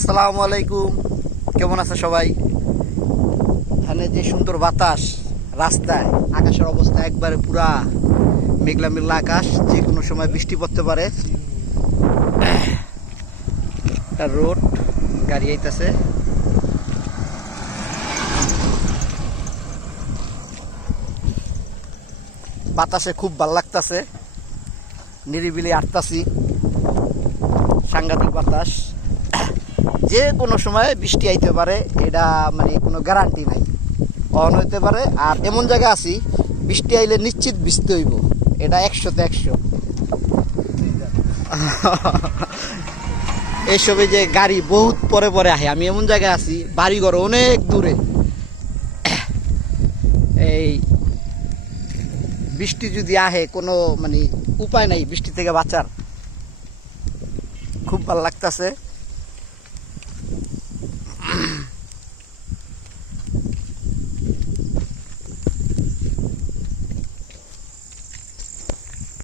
আসসালামু আলাইকুম, কেমন আছে সবাই? এখানে যে সুন্দর বাতাস, রাস্তায় আকাশের অবস্থা একবারে পুরা মেঘলা মেঘলা আকাশ, যে কোনো সময় বৃষ্টি পড়তে পারে। একটা রোড, গাড়ি আইতাছে। বাতাসে খুব ভাল লাগতাছে, নিরিবিলি আটতাছি, সাংঘাতিক বাতাস। যে কোনো সময় বৃষ্টি আইতে পারে, এটা মানে কোনো গ্যারান্টি নাই, অন হইতে পারে। আর এমন জায়গা আছি বৃষ্টি আইলে নিশ্চিত ভিজতে হইব, এটা 100-তে 100। এইসবে যে গাড়ি বহুত পরে পরে আহে, আমি এমন জায়গায় আছি বাড়িঘর অনেক দূরে। এই বৃষ্টি যদি আহে কোনো মানে উপায় নাই বৃষ্টি থেকে বাঁচার। খুব ভালো লাগতেছে।